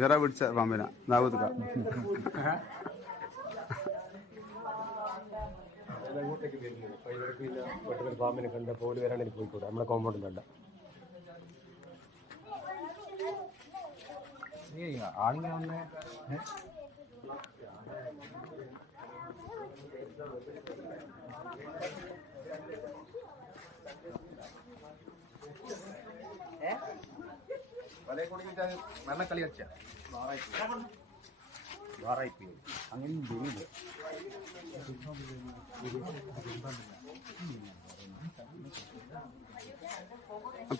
ഇവരെ പിടിച്ച പാമ്പിന ദാവൂദ്ക്ക അങ്ങോട്ടേക്ക് വരുന്നത് അപ്പോൾ ഇവർക്ക് പിന്നെ പെട്ടെന്ന് പാമ്പിനെ കണ്ട പോലെ വരാൻ എനിക്ക് പോയിക്കൂടെ നമ്മളെ കോമ്പൗണ്ടിൽ കണ്ട ആളിങ്ങനെ വന്നേ വലയെ കുടിക്കിട്ട് വെള്ളക്കളി വെച്ച വാറായിപ്പോയി അങ്ങനെ വെയില്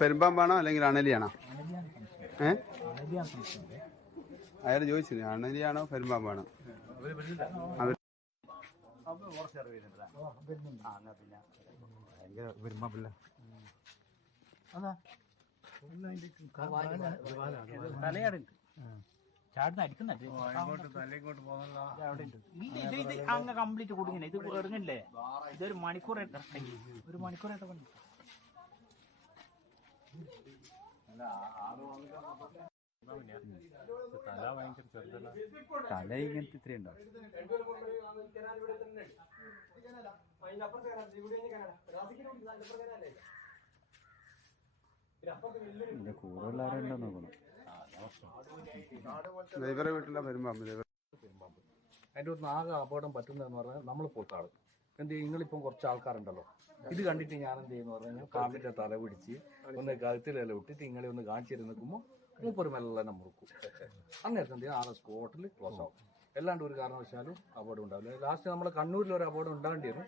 പെരുമ്പാമ്പാണോ അല്ലെങ്കിൽ അണലിയാണോ? അയാൾ ചോദിച്ചില്ല അണലിയാണോ പെരുമ്പാമ്പാണോ? പെരുമ്പാമ്പില്ല അതാ തലയാടുണ്ട് ചാടുന്ന അടിക്കുന്നുണ്ട് ഇത് അങ്ങ് കംപ്ലീറ്റ് കുടുങ്ങില്ല. ഇത് ഇറങ്ങില്ലേ ഇതൊരു മണിക്കൂറായിട്ട് പണി. തല ഇങ്ങനത്തെ ഇത്ര ഉണ്ടാവും. എന്റെ കൂടെയുള്ള ആരുണ്ടോ നോക്കണം. ഇവരെ വീട്ടിലെ പെരുമ്പാമ്പ് അതിൻ്റെ ഒരു ആകെ അപകടം പറ്റുന്നതെന്ന് പറഞ്ഞാൽ നമ്മൾ പോത്താള് എന്ത് ചെയ്യും. നിങ്ങളിപ്പം കുറച്ച് ആൾക്കാരുണ്ടല്ലോ, ഇത് കണ്ടിട്ട് ഞാൻ എന്ത് ചെയ്യുന്നു പറഞ്ഞാൽ പാമ്പിന്റെ തല പിടിച്ച് ഒന്ന് കഴുത്തിലെല്ലാം ഇട്ടിട്ട് ഇങ്ങളെ ഒന്ന് കാണിച്ചു തരുന്ന നിൽക്കുമ്പോൾ മൂപ്പൊരു മെല്ലെന്നെ മുറുക്കും. അന്നേരത്തെ എന്ത് ചെയ്യും ആളെ സ്പോട്ടിൽ ക്ലോസ് ആവും. അല്ലാണ്ട് ഒരു കാരണവശാലും അപകടം ഉണ്ടാവില്ല. ലാസ്റ്റ് നമ്മുടെ കണ്ണൂരിൽ ഒരു അപകടം ഉണ്ടാകേണ്ടിയിരുന്നു.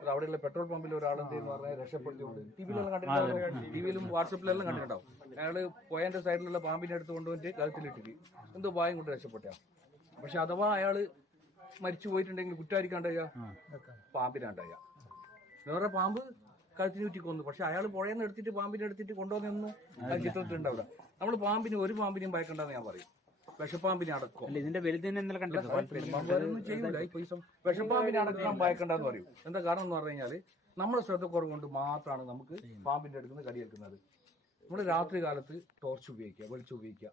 അത് അവിടെയുള്ള പെട്രോൾ പമ്പിൽ ഒരാൾ എന്തെന്ന് പറഞ്ഞാൽ രക്ഷപ്പെടുത്തിക്കൊണ്ട് ടിവിയിലെല്ലാം കണ്ടിട്ടുണ്ടാവും, ടിവിയിലും വാട്സപ്പിലെല്ലാം കണ്ടിട്ടുണ്ടാവും. അയാൾ പോയതിന്റെ സൈഡിലുള്ള പാമ്പിനെ എടുത്ത് കൊണ്ടുപോയിട്ട് കഴുത്തിലിട്ടിട്ട് എന്തോ ഭയം കൊണ്ട് രക്ഷപ്പെട്ടാണ്. പക്ഷെ അഥവാ അയാൾ മരിച്ചു പോയിട്ടുണ്ടെങ്കിൽ കുറ്റായിരിക്കാണ്ടായ പാമ്പിനാണ്ടായ വേറെ പാമ്പ് കഴുത്തിന് ചുറ്റി കൊന്നു. പക്ഷെ അയാൾ പുഴയെന്ന് എടുത്തിട്ട് പാമ്പിനെ എടുത്തിട്ട് കൊണ്ടുവന്നൊന്നും ആ ചിത്രത്തിൽ ഉണ്ടാവില്ല. നമ്മൾ പാമ്പിന് ഒരു പാമ്പിനെയും ഭയക്കണ്ടെന്ന് ഞാൻ പറയും. വിഷപ്പാമ്പിനെ അടക്കം ഇതിന്റെ ഒന്നും ചെയ്യൂല. വിഷപ്പാമ്പിനെ അടക്കം ഭയക്കണ്ടെന്ന് പറയും. എന്താ കാരണം എന്ന് പറഞ്ഞു കഴിഞ്ഞാല് നമ്മളെ ശ്രദ്ധക്കുറവ് കൊണ്ട് മാത്രമാണ് നമുക്ക് പാമ്പിന്റെ അടുത്ത് നിന്ന് കടിയേൽക്കുന്നത്. നമ്മൾ രാത്രി കാലത്ത് ടോർച്ച് ഉപയോഗിക്കുക, വെളിച്ചം ഉപയോഗിക്കുക.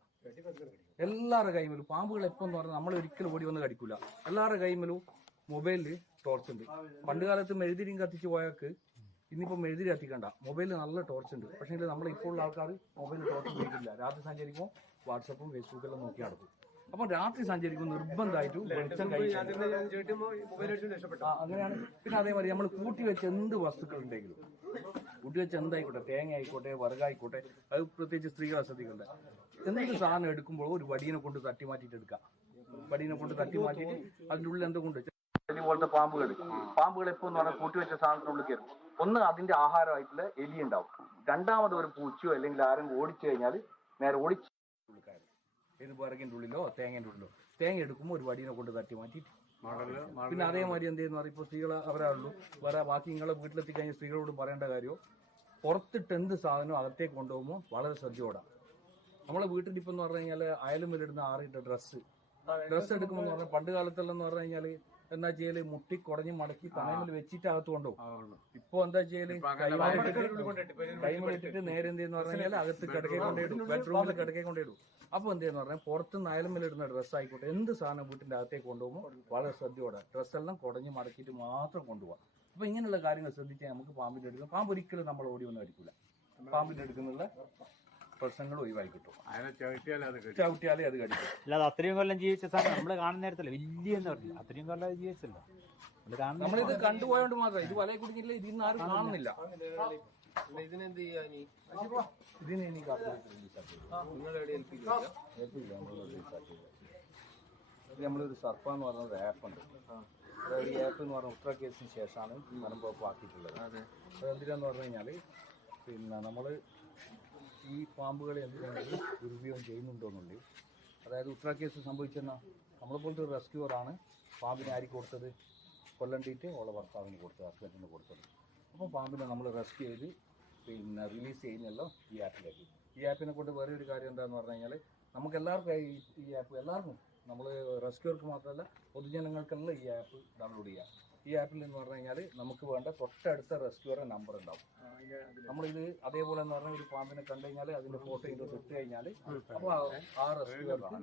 എല്ലാവരുടെ കൈമലും പാമ്പുകൾ എപ്പോൾ എന്ന് പറഞ്ഞാൽ നമ്മൾ ഒരിക്കലും ഓടി വന്ന് കടിക്കൂല. എല്ലാവരുടെ കൈമലും മൊബൈലിൽ ടോർച്ച് ഉണ്ട്. പണ്ട് കാലത്ത് മെഴുതിരിയും കത്തിച്ച് പോയാൾക്ക് ഇന്നിപ്പോൾ മെഴുതിരി കത്തിക്കണ്ട, മൊബൈലിൽ നല്ല ടോർച്ച് ഉണ്ട്. പക്ഷേ നമ്മൾ ഇപ്പോൾ ഉള്ള ആൾക്കാർ മൊബൈലിൽ ടോർച്ച് ഉപയോഗിക്കില്ല. രാത്രി സഞ്ചരിക്കുമ്പോൾ വാട്സപ്പും ഫേസ്ബുക്കെല്ലാം നോക്കി നടക്കും. അപ്പം രാത്രി സഞ്ചരിക്കുമ്പോൾ നിർബന്ധമായിട്ടും വെളിച്ചം അങ്ങനെയാണ്. പിന്നെ അതേമാതിരി നമ്മൾ കൂട്ടി വെച്ച എന്ത് വസ്തുക്കൾ ഉണ്ടെങ്കിലും കൂട്ടി വെച്ച എന്തായിക്കോട്ടെ, തേങ്ങ ആയിക്കോട്ടെ, വിറകായിക്കോട്ടെ, അത് പ്രത്യേകിച്ച് സ്ത്രീകളെ ശ്രദ്ധിക്കണ്ടേ. എന്ത് സാധനം എടുക്കുമ്പോൾ ഒരു വടീനെ കൊണ്ട് തട്ടി മാറ്റിയിട്ട് എടുക്കാം. വടീനെ കൊണ്ട് തട്ടി മാറ്റിയിട്ട് അതിൻ്റെ ഉള്ളിൽ എന്ത് കൊണ്ട് പോലത്തെ പാമ്പുകൾ എപ്പോൾ എന്ന് പറഞ്ഞാൽ കൂട്ടി വെച്ച സാധനത്തിനുള്ളിൽ കയറും. ഒന്ന് അതിന്റെ ആഹാരമായിട്ടുള്ള എലി ഉണ്ടാവും. രണ്ടാമത് ഒരു പൂച്ചയോ അല്ലെങ്കിൽ ആരെങ്കിലും ഓടിച്ചു കഴിഞ്ഞാൽ നേരെ ഓടിച്ച് കയറും. ഏത് വിറകിന്റെ ഉള്ളിലോ തേങ്ങേന്റെ ഉള്ളിലോ. തേങ്ങ എടുക്കുമ്പോൾ ഒരു വടീനെ കൊണ്ട് തട്ടി മാറ്റിയിട്ട് പിന്നെ അതേമാതിരി എന്തെന്ന് പറയും. ഇപ്പോൾ സ്ത്രീകൾ അവരാളുള്ളൂ, വേറെ ബാക്കി നിങ്ങളെ വീട്ടിലെത്തി കഴിഞ്ഞാൽ സ്ത്രീകളോട് പറയേണ്ട കാര്യമോ, പുറത്തിട്ട് എന്ത് സാധനവും അകത്തേക്ക് കൊണ്ടുപോകുമ്പോൾ വളരെ ശ്രദ്ധയോടാണ്. നമ്മളെ വീട്ടിൽ ഇപ്പം എന്ന് പറഞ്ഞു കഴിഞ്ഞാൽ അയലുമിലിടുന്ന ആറിട്ട ഡ്രസ്സ് എടുക്കുമ്പോൾ പറഞ്ഞാൽ പണ്ട് കാലത്തെല്ലാം എന്ന് പറഞ്ഞു കഴിഞ്ഞാൽ എന്താ ചെയ്യല്, മുട്ടി കുടഞ്ഞ് മടക്കി തലയിൽ വെച്ചിട്ട് അകത്ത് കൊണ്ടുപോകും. ഇപ്പൊ എന്താ ചെയ്യല്, കൈമലിട്ടിട്ട് നേരെ എന്തെന്ന് പറഞ്ഞു കഴിഞ്ഞാൽ അകത്ത് കിടക്കെ കൊണ്ടിടും, ബെഡ്റൂമിൽ കിടക്കെ കൊണ്ടിടും. അപ്പൊ എന്തെന്ന് പറഞ്ഞാൽ പുറത്തുനിന്ന് അയലുമിലിടുന്ന ഡ്രസ്സ് ആയിക്കോട്ടെ, എന്ത് സാധനം വീട്ടിന്റെ അകത്തേക്ക് കൊണ്ടുപോകുമ്പോൾ വളരെ ശ്രദ്ധയോടെ ഡ്രസ്സെല്ലാം കുടഞ്ഞ് മടക്കിയിട്ട് മാത്രം കൊണ്ടുപോകാം. അപ്പൊ ഇങ്ങനെയുള്ള കാര്യങ്ങൾ ശ്രദ്ധിച്ചാൽ നമുക്ക് പാമ്പിന്റെ എടുക്കാം. പാമ്പ് ഒരിക്കലും നമ്മൾ ഓടി ഒന്നും അടിക്കില്ല. പാമ്പിന്റെ എടുക്കുന്നുള്ള പ്രശ്നങ്ങൾ ഒഴിവായി കിട്ടും. ചവിട്ടിയാലേ അത് കടിക്കും. അല്ലാതെ അത്രയും കൊല്ലം ജീവിച്ച സാധനം നമ്മള് കാണുന്ന നേരത്തല്ല വലിയ എന്ന് പറഞ്ഞില്ല, അത്രയും കൊല്ലം ജീവിച്ചല്ലോ നമ്മളിത് കണ്ടുപോയോണ്ട് മാത്രം. ഇത് വലയെ കുടുങ്ങിയില്ല, ഇതിന്ന് ആരും കാണുന്നില്ല. ഇതിനെന്ത് ചെയ്യാ? ഇതിന് ഇനി ഇത് നമ്മളൊരു സർപ്പ എന്ന് പറയുന്ന ഒരു ആപ്പുണ്ട്. അതായത് ഈ ആപ്പ് എന്ന് പറഞ്ഞാൽ ഉത്ര കേസിന് ശേഷമാണ് മലമ്പുഴപ്പ് ആക്കിയിട്ടുള്ളത്. അതെന്തിനാന്ന് പറഞ്ഞു കഴിഞ്ഞാൽ പിന്നെ നമ്മൾ ഈ പാമ്പുകളെ എന്തിനാണ് ദുരുപയോഗം ചെയ്യുന്നുണ്ടോന്നുണ്ട്. അതായത് ഉത്ര കേസ് സംഭവിച്ചെന്നാൽ നമ്മളെപ്പോലത്തെ ഒരു റെസ്ക്യൂറാണ് പാമ്പിനെ ആർക്ക് കൊടുത്തത്, കൊല്ലണ്ടിയിട്ട് ഓളെ ഭർത്താവിന് കൊടുത്തത്, ഹസ്ബൻഡിന് കൊടുത്തത്. അപ്പോൾ പാമ്പിനെ നമ്മൾ റെസ്ക്യൂ ചെയ്ത് പിന്നെ റിലീസ് ചെയ്യുന്നല്ലോ ഈ ആപ്പിലേക്ക്. ഈ ആപ്പിനെ കൊണ്ട് വേറെ ഒരു കാര്യം എന്താണെന്ന് പറഞ്ഞു കഴിഞ്ഞാൽ നമുക്ക് എല്ലാവർക്കും ഈ ആപ്പ് എല്ലാവർക്കും നമ്മൾ റെസ്ക്യൂർക്ക് മാത്രമല്ല പൊതുജനങ്ങൾക്കെല്ലാം ഈ ആപ്പ് ഡൗൺലോഡ് ചെയ്യാം. ഈ ആപ്പിൽ എന്ന് പറഞ്ഞു കഴിഞ്ഞാൽ നമുക്ക് വേണ്ട തൊട്ടടുത്ത റെസ്ക്യൂറെ നമ്പർ ഉണ്ടാവും. നമ്മളിത് അതേപോലെ എന്ന് പറഞ്ഞാൽ ഒരു പാമ്പിനെ കണ്ടു കഴിഞ്ഞാൽ അതിൻ്റെ ഫോട്ടോ ഇതിൻ്റെ ഇട്ട് കഴിഞ്ഞാൽ അപ്പോൾ ആ റെസ്ക്യൂർക്ക്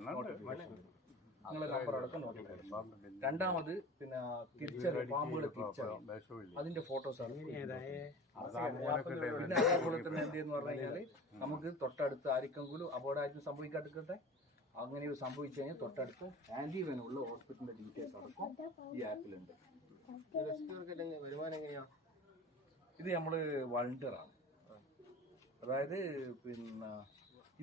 നിങ്ങളെ നമ്പർ അടക്കം നോട്ടിഫിക്കേഷൻ. രണ്ടാമത് പിന്നെ തിരിച്ചറിയും, പാമ്പുകൾ തിരിച്ചറിയും, അതിന്റെ ഫോട്ടോസാണ്. പിന്നെ അതേപോലെ തന്നെ എന്തെന്ന് പറഞ്ഞു കഴിഞ്ഞാൽ നമുക്ക് തൊട്ടടുത്ത് ആർക്കെങ്കിലും അപകടമായിട്ട് സംഭവിക്കാതിരിക്കട്ടെ, അങ്ങനെ സംഭവിച്ചു കഴിഞ്ഞാൽ തൊട്ടടുത്ത് ആന്റി വെനുള്ള ഹോസ്പിറ്റലിന്റെ ഡീറ്റെയിൽസ് അടക്കം ഈ ആപ്പിലുണ്ട്. വരുമാനം എങ്ങനെയാ? ഇത് നമ്മൾ വളണ്ടിയറാണ്. അതായത് പിന്നെ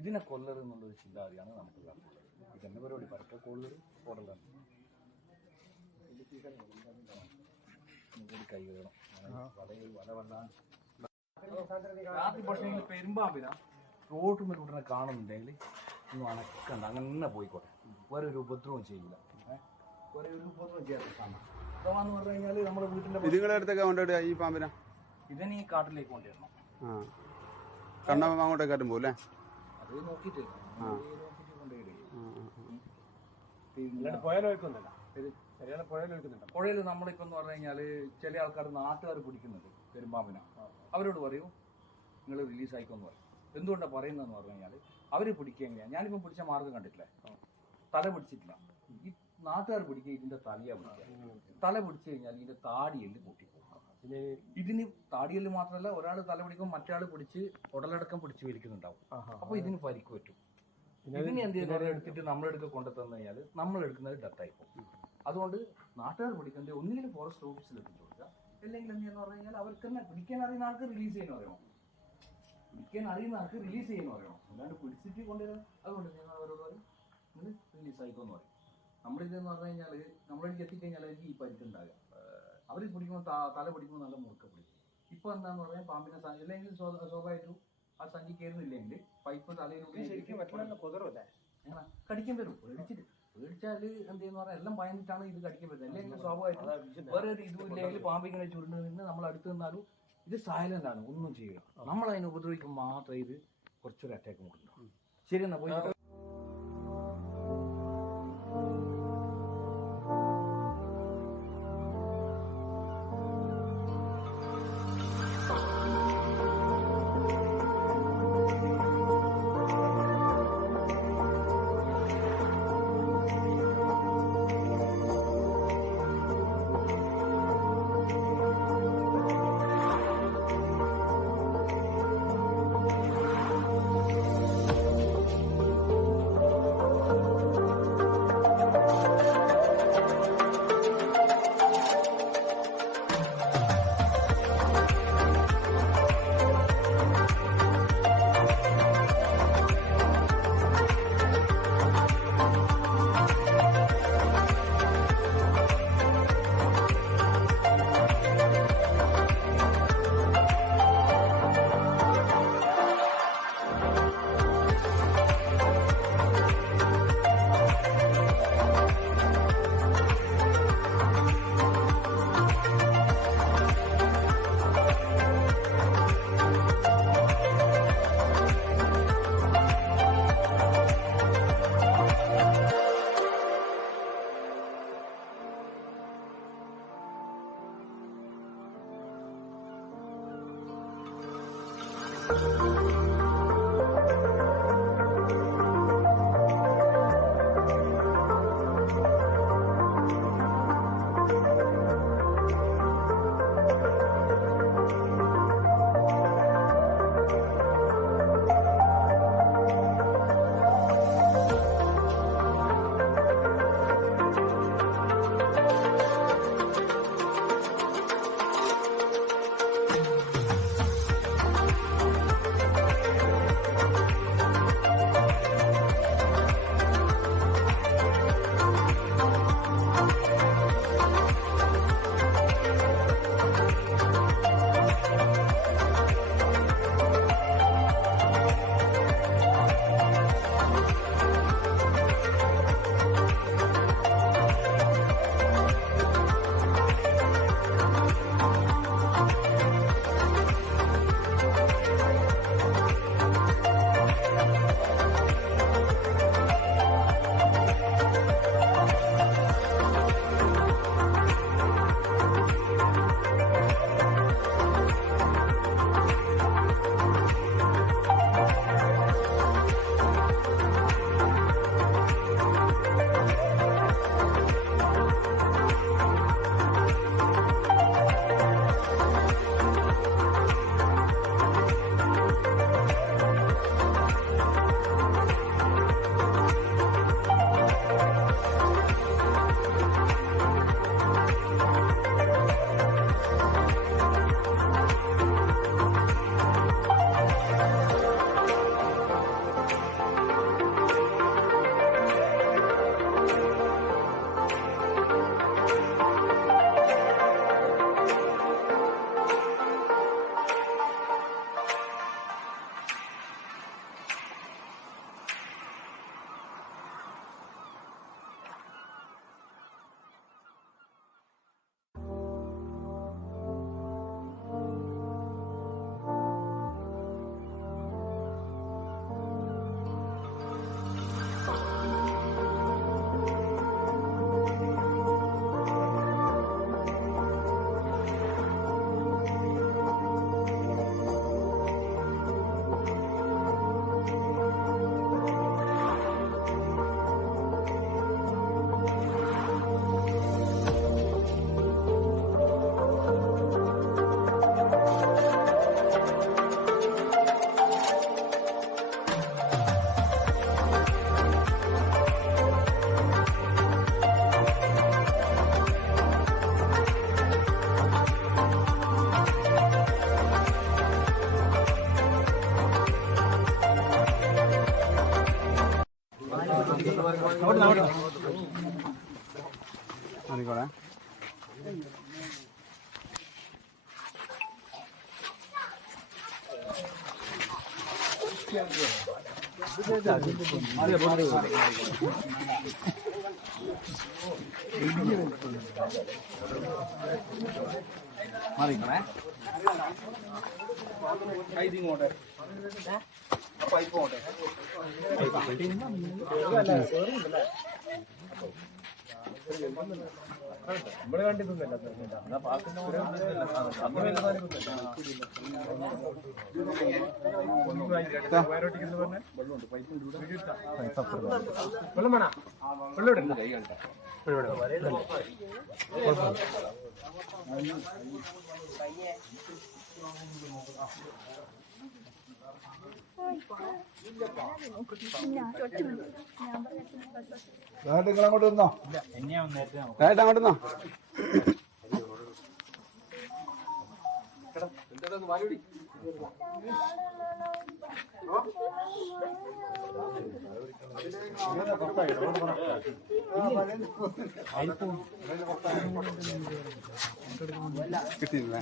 ഇതിനെ കൊല്ലർ എന്നുള്ളൊരു ചിന്താഗതിയാണ് നമുക്ക് കാണുന്നത്. ഇതെന്നെ പരിപാടി പരക്കെ കൂടുതൽ ഓടലാണ് കൈ വേണം വല വല്ലാൻ. രാത്രി പക്ഷേ പെരുമ്പാമ്പിന റോഡ് മേൽ ഉടനെ കാണുന്നുണ്ടെങ്കിൽ ഒന്നും അനക്കണ്ട, അങ്ങനെ പോയിക്കോട്ടെ, വേറെ ഒരു ഉപദ്രവം ചെയ്യില്ല. വേറെ ഒരു ഉപദ്രവം ചെയ്യാത്ത സാധനം എന്ന് പറഞ്ഞു കഴിഞ്ഞാൽ നമ്മുടെ വീട്ടിന്റെ നിങ്ങളുടെ അടുത്തൊക്കെ കൊണ്ടുവിടുക ഈ പാമ്പിനെ? ഇതിന് ഈ കാട്ടിലേക്ക് കൊണ്ടുവരണം. കണ്ണമ്മ അങ്ങോട്ടേക്കാട്ടും പോലെ അത് നോക്കിയിട്ട് പുഴയിൽ നമ്മളിപ്പോ എന്ന് പറഞ്ഞു കഴിഞ്ഞാല് ചില ആൾക്കാർ നാട്ടുകാർ പിടിക്കുന്നുണ്ട് പെരുമ്പാമ്പിനെ. അവരോട് പറയൂ നിങ്ങൾ റിലീസ് ആയിക്കോന്ന് പറയും. എന്തുകൊണ്ടാണ് പറയുന്നതെന്ന് പറഞ്ഞു കഴിഞ്ഞാൽ അവർ പിടിക്കുക എങ്ങനെയാണ്, ഞാനിപ്പം പിടിച്ച മാർഗം കണ്ടിട്ടില്ലേ, തല പിടിച്ചിട്ടില്ല. ഈ നാട്ടുകാർ പിടിക്കുക ഇതിന്റെ തലയാ പിടിക്കുക. തല പിടിച്ചു കഴിഞ്ഞാൽ ഇതിന്റെ താടിയെല്ല് പൊട്ടിപ്പോകും. ഇതിന് താടിയെല്ല് മാത്രമല്ല, ഒരാൾ തല പിടിക്കും മറ്റേ പിടിച്ച് ഉടലടക്കം പിടിച്ച് വലിക്കുന്നുണ്ടാവും. അപ്പൊ ഇതിന് പരിക്ക് പറ്റും. ഇതിന് എന്ത് ചെയ്യുന്നത് എടുത്തിട്ട് നമ്മളെടുക്കുക കൊണ്ടുതന്നു കഴിഞ്ഞാൽ നമ്മളെടുക്കുന്നത് ഡെത്തായി പോകും. അതുകൊണ്ട് നാട്ടുകാർ പിടിക്കുന്നത് ഒന്നുകിൽ ഫോറസ്റ്റ് ഓഫീസിൽ എത്തിച്ചു കൊടുക്കുക, അല്ലെങ്കിൽ എന്തെന്ന് പറഞ്ഞു കഴിഞ്ഞാൽ അവർക്ക് തന്നെ പിടിക്കാൻ അറിയുന്ന ആൾക്ക് റിലീസ് ചെയ്യുന്ന അറിയണം. പിടിക്കാൻ അറിയുന്ന ആൾക്ക് റിലീസ് ചെയ്യുന്ന അറിയണം. അല്ലാണ്ട് പിടിച്ചിട്ട് കൊണ്ടുവരാൻ അതുകൊണ്ട് അവരോട് പറയും നിങ്ങൾ റിലീസ് ആയിക്കോന്ന് പറയും. നമ്മളിതെന്ന് പറഞ്ഞു കഴിഞ്ഞാൽ നമ്മളെടുത്ത് എത്തിക്കഴിഞ്ഞാൽ എനിക്ക് ഈ പരിക്കുണ്ടാകുക. അവർ പിടിക്കുമ്പോൾ തല പിടിക്കുമ്പോൾ നല്ല മുറുക്ക പിടിക്കും. ഇപ്പോൾ എന്താന്ന് പറഞ്ഞാൽ പാമ്പിനെ അല്ലെങ്കിൽ സ്വാഭാവികമായിട്ടും ആ സഞ്ചി കയറുന്നില്ലെങ്കിൽ പൈപ്പ് തലയിലൂടെ കടിക്കാൻ വരും. പേടിച്ചാൽ എന്തെന്ന് പറഞ്ഞാൽ എല്ലാം ഭയന്നിട്ടാണ് ഇത് കടിക്കാൻ പറ്റുന്നത്. അല്ലെങ്കിൽ സ്വാഭാവികമായിട്ടും വേറെ ഒരു ഇതും ഇല്ലെങ്കിൽ പാമ്പിങ്ങനെ ചുരുണ്ട് നിന്ന് നമ്മൾ അടുത്ത് നിന്നാലും ഇത് സൈലന്റ് ആണ്, ഒന്നും ചെയ്യുക. നമ്മൾ അതിനെ ഉപദ്രവിക്കുമ്പോൾ മാത്രമേ ഇത് കുറച്ചൊരു അറ്റാക്ക് കൊടുക്കുന്നുള്ളൂ. ശരി എന്നാ പോയി. ആയിക്കോട്ടെ. മാറിക്കണേ ഇങ്ങോട്ടെ പൈപ്പ് പോട്ടെ നമ്മള് കണ്ടിട്ടുണ്ടല്ലോ വെള്ളം വേണം വെള്ളം ഇടണ്ട കൈ കണ്ട അങ്ങോട്ട് നിന്നോ, അങ്ങോട്ട് നിന്നോ. കിട്ടിയില്ലേ?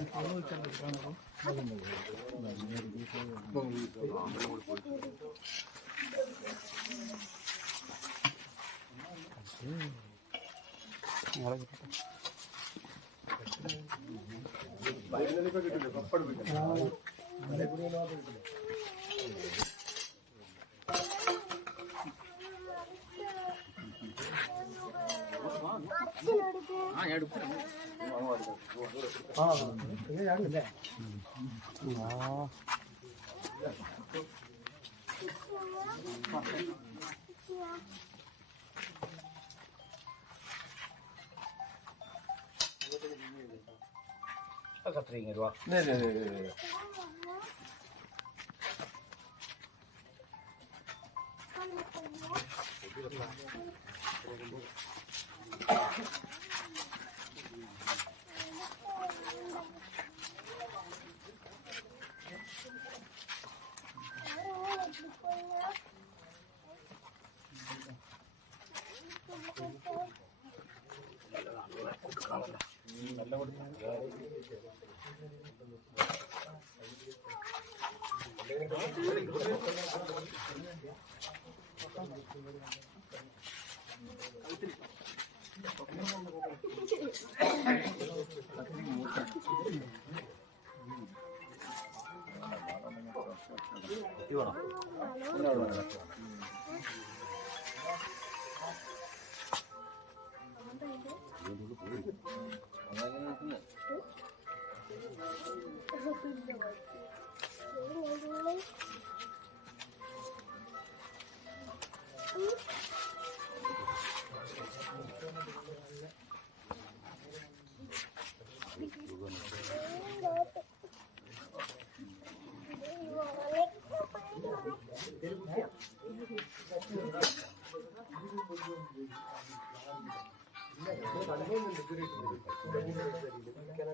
കത്രിങ്ങ രൂപ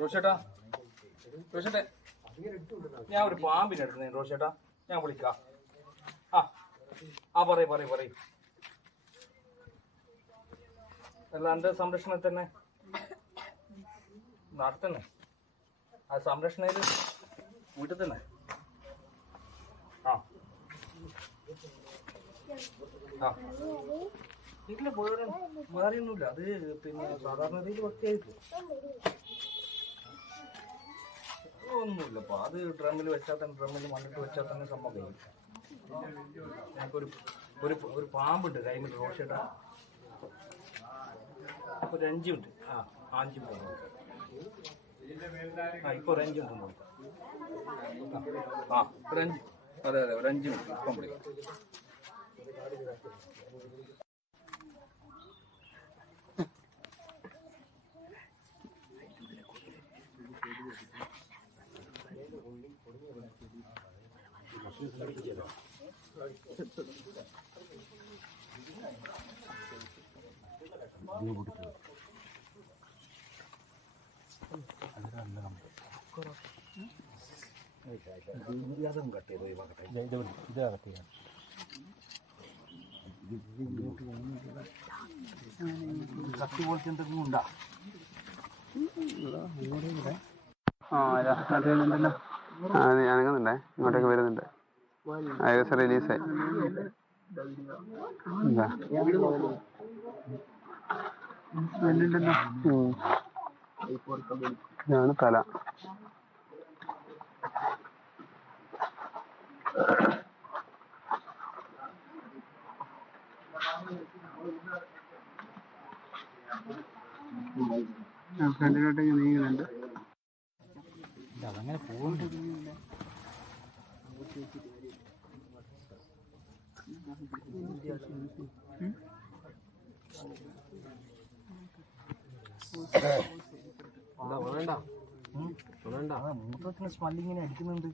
റോഷേട്ടാ, റോഷേട്ടെ, ഞാൻ ഒരു പാമ്പിനെ എടുക്കുന്നേ റോഷേട്ടാ, ഞാൻ വിളിക്കാം. ആ പറയും അല്ല എൻ്റെ സംരക്ഷണത്തിൽ തന്നെ നാട്ടിൽ തന്നെ ആ സംരക്ഷണയിൽ വീട്ടിൽ തന്നെ. ഇല്ല വേറെയൊന്നുമില്ല, അത് പിന്നെ സാധാരണ രീതിയിൽ വൃത്തിയായിട്ട് ഒന്നുമില്ലപ്പോ. അത് ഡ്രമ്മിൽ വെച്ചാൽ തന്നെ, ഡ്രമ്മിൽ മണ്ണിട്ട് വെച്ചാൽ തന്നെ സംഭവം കഴിയും. ഞങ്ങൾക്കൊരു ഒരു പാമ്പുണ്ട് കൈമിൽ റോഷേട്ടാ, ഒരു 5 മിനിറ്റ്. 5 മിനിറ്റ് ഇപ്പോൾ ഒരു 5 മിനിറ്റ് നോക്കാം. ഒരു 5, അതെ ഒരു 5 മിനിറ്റ് ഇപ്പം വിളിക്കാം. അതും കട്ട് ചെയ്ത് ഒഴിവാക്കട്ടെ. കത്തി പോലത്തെ എന്തെങ്കിലും ഉണ്ടാ? ഉണ്ടല്ലോ. അനങ്ങുന്നുണ്ടേ, ഇങ്ങോട്ടേക്ക് വരുന്നുണ്ട്. ഏകദേശം റിലീസായി. എന്താ ഇതാണ് തല. ഫ്രണ്ടിലോട്ടേക്ക് നീങ്ങുന്നുണ്ട്. അതങ്ങനെ പോകുന്നു. മൂത്രത്തിന് സ്മെല്ലിങ്ങനെ അടിക്കുന്നുണ്ട്.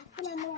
അച്ഛൻ നമ്മളെ